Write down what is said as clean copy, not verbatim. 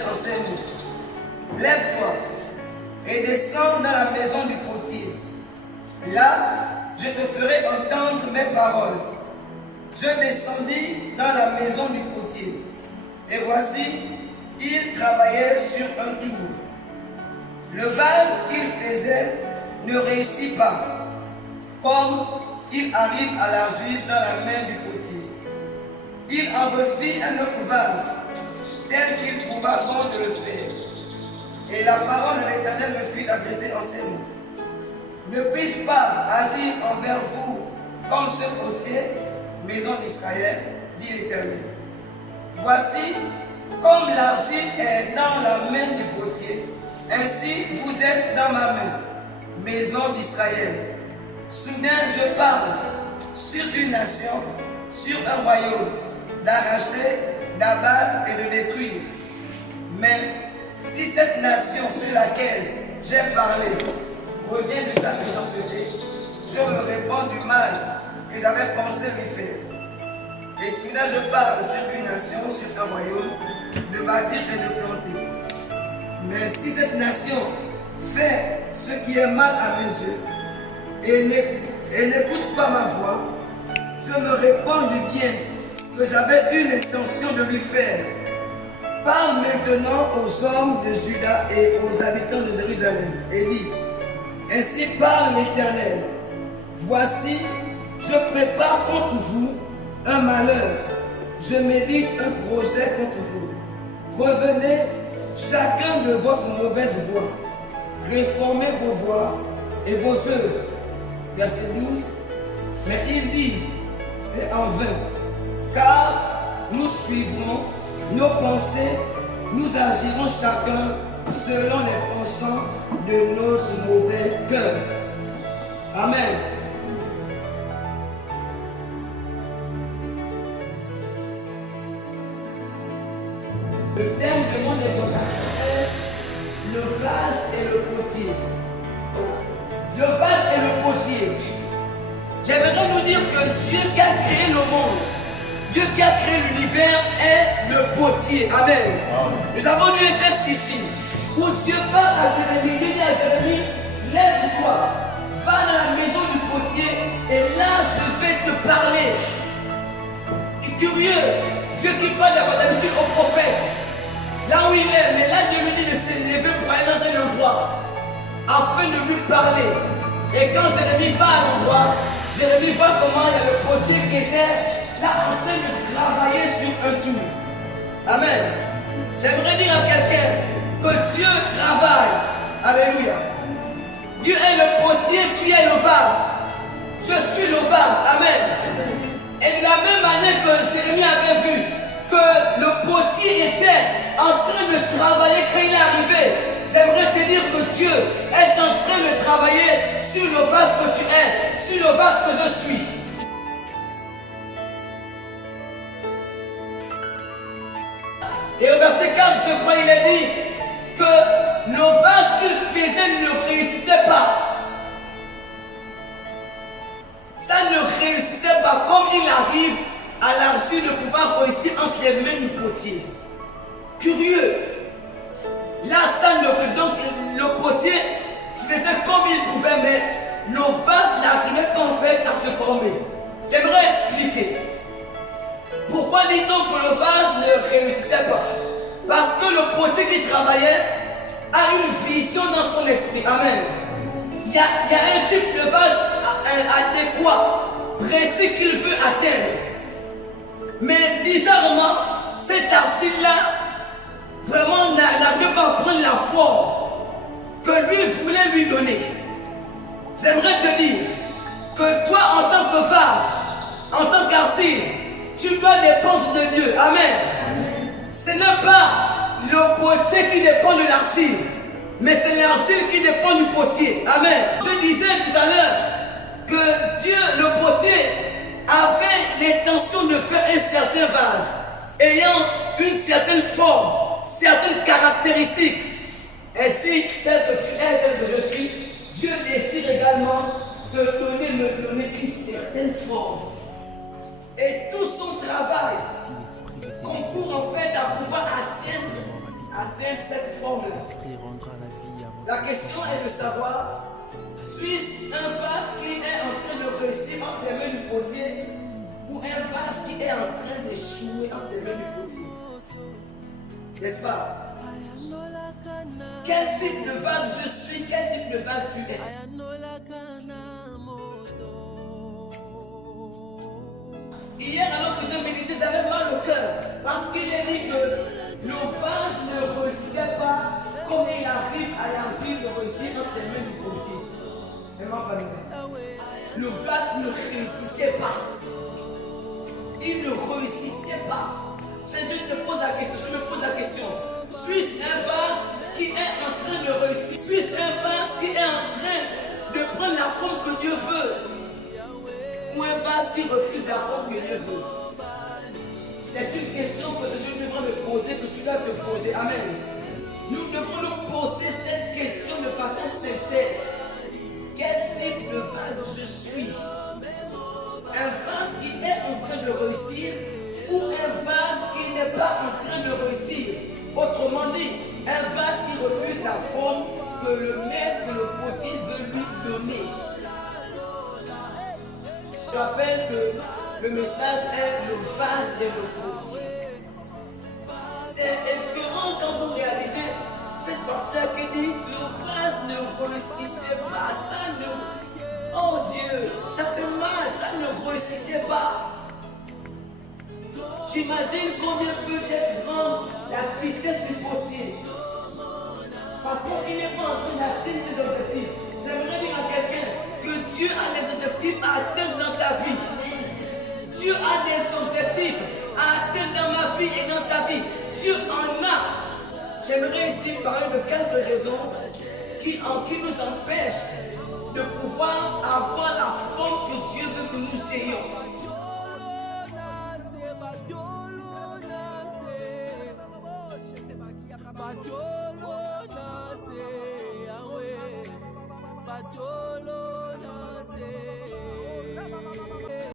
En ces mots, lève-toi et descends dans la maison du potier. Là, je te ferai entendre mes paroles. Je descendis dans la maison du potier. Et voici, il travaillait sur un tour. Le vase qu'il faisait ne réussit pas, comme il arrive à l'argile dans la main du potier. Il en refit un autre vase, tel qu'il trouva bon de le faire. Et la parole de l'Éternel me fut adressée en ces mots. Ne puis-je pas agir envers vous comme ce potier, maison d'Israël, dit l'Éternel. Voici, comme l'argile est dans la main du potier, ainsi vous êtes dans ma main, maison d'Israël. Soudain je parle sur une nation, sur un royaume, d'arracher, d'abattre et de détruire. Mais si cette nation sur laquelle j'ai parlé revient de sa méchanceté, je me répands du mal que j'avais pensé lui faire. Et soudain je parle sur une nation, sur un royaume, de bâtir et de planter. Mais si cette nation fait ce qui est mal à mes yeux et n'écoute pas ma voix, je me répands du bien que j'avais eu l'intention de lui faire. Parle maintenant aux hommes de Juda et aux habitants de Jérusalem et dis, ainsi parle l'Éternel, voici, je prépare contre vous un malheur, je médite un projet contre vous. Revenez chacun de votre mauvaise voie, réformez vos voies et vos œuvres. Verset 12. Mais ils disent, c'est en vain, car nous suivrons nos pensées, nous agirons chacun selon les pensants de notre mauvais cœur. Amen. Le thème de mon exhortation est le vase et le potier. Le vase et le potier. J'aimerais nous dire que Dieu qui a créé le monde, Dieu qui a créé l'univers est le potier. Amen. Nous avons lu un texte ici où Dieu parle à Jérémie. Il dit à Jérémie, lève-toi, va dans la maison du potier et là je vais te parler. C'est curieux, Dieu qui parle d'habitude au prophète, là où il est, mais là Dieu lui dit de se lever pour aller dans un endroit afin de lui parler. Et quand Jérémie va à l'endroit, Jérémie voit comment il y a le potier qui était là en train de travailler sur un tour. Amen. J'aimerais dire à quelqu'un que Dieu travaille. Alléluia. Dieu est le potier, tu es le vase. Je suis le vase. Amen. Et de la même manière que Jérémie avait vu que le potier était en train de travailler quand il est arrivé, j'aimerais te dire que Dieu est en train de travailler sur le vase que tu es, sur le vase que je suis. Et au verset 4, je crois, il est dit que le vase qu'il faisait ne réussissait pas. Ça ne réussissait pas comme il arrive à l'argile de pouvoir réussir entre les mains du potier. Curieux. Là, ça ne peut donc le potier faisait comme il pouvait, mais le vase n'arrivait pas en fait à se former. J'aimerais expliquer. Pourquoi dit-on que le vase ne réussissait pas? Parce que le potier qui travaillait a une vision dans son esprit. Amen. Il y a un type de vase adéquat, précis qu'il veut atteindre. Mais bizarrement, cet argile-là, vraiment n'arrive pas à prendre la forme que lui voulait lui donner. J'aimerais te dire que toi, en tant que vase, en tant qu'argile, tu dois dépendre de Dieu. Amen. Ce n'est pas le potier qui dépend de l'argile, mais c'est l'argile qui dépend du potier. Amen. Je disais tout à l'heure que Dieu, le potier, avait l'intention de faire un certain vase, ayant une certaine forme, certaines caractéristiques. Ainsi, tel que tu es, tel que je suis, Dieu décide également de me donner une certaine forme. Et tout son travail concourt en fait à pouvoir et rendra la vie à votre La question est de savoir, suis-je un vase qui est en train de réussir entre les mains du potier ou un vase qui est en train d'échouer entre les mains du potier? N'est-ce pas? Quel type de vase je suis? Quel type de vase tu es? Hier, alors que je méditais, j'avais mal au cœur parce qu'il est dit que le vase ne réussissait pas comme il arrive à l'argile de réussir entre les mains du potier. Le vase ne réussissait pas. Il ne réussissait pas. Je te pose la question, je me pose la question. Suis-je un vase qui est en train de réussir? Suis-je un vase qui est en train de prendre la forme que Dieu veut? Ou un vase qui refuse la forme que Dieu veut? C'est une question que je devrais me poser, que tu dois te poser. Amen. Nous devons nous poser cette question de façon sincère. Quel type de vase je suis? Un vase qui est en train de réussir ou un vase qui n'est pas en train de réussir? Autrement dit, un vase qui refuse la forme que le maître, le potier veut lui donner. Je rappelle que le message est le vase et le potier. C'est écœurant quand vous réalisez cette partie qui dit le vase ne réussissait pas, ça ne... Oh Dieu, ça fait mal, ça ne réussissait pas. J'imagine combien peut être grande la tristesse du potier. Parce qu'il n'est pas en train d'atteindre ses objectifs. J'aimerais dire à quelqu'un que Dieu a des objectifs à atteindre dans ta vie. Dieu a des objectifs à atteindre dans ma vie et dans ta vie. Dieu en a. J'aimerais ici parler de quelques raisons qui nous empêchent de pouvoir avoir la forme que Dieu veut que nous ayons.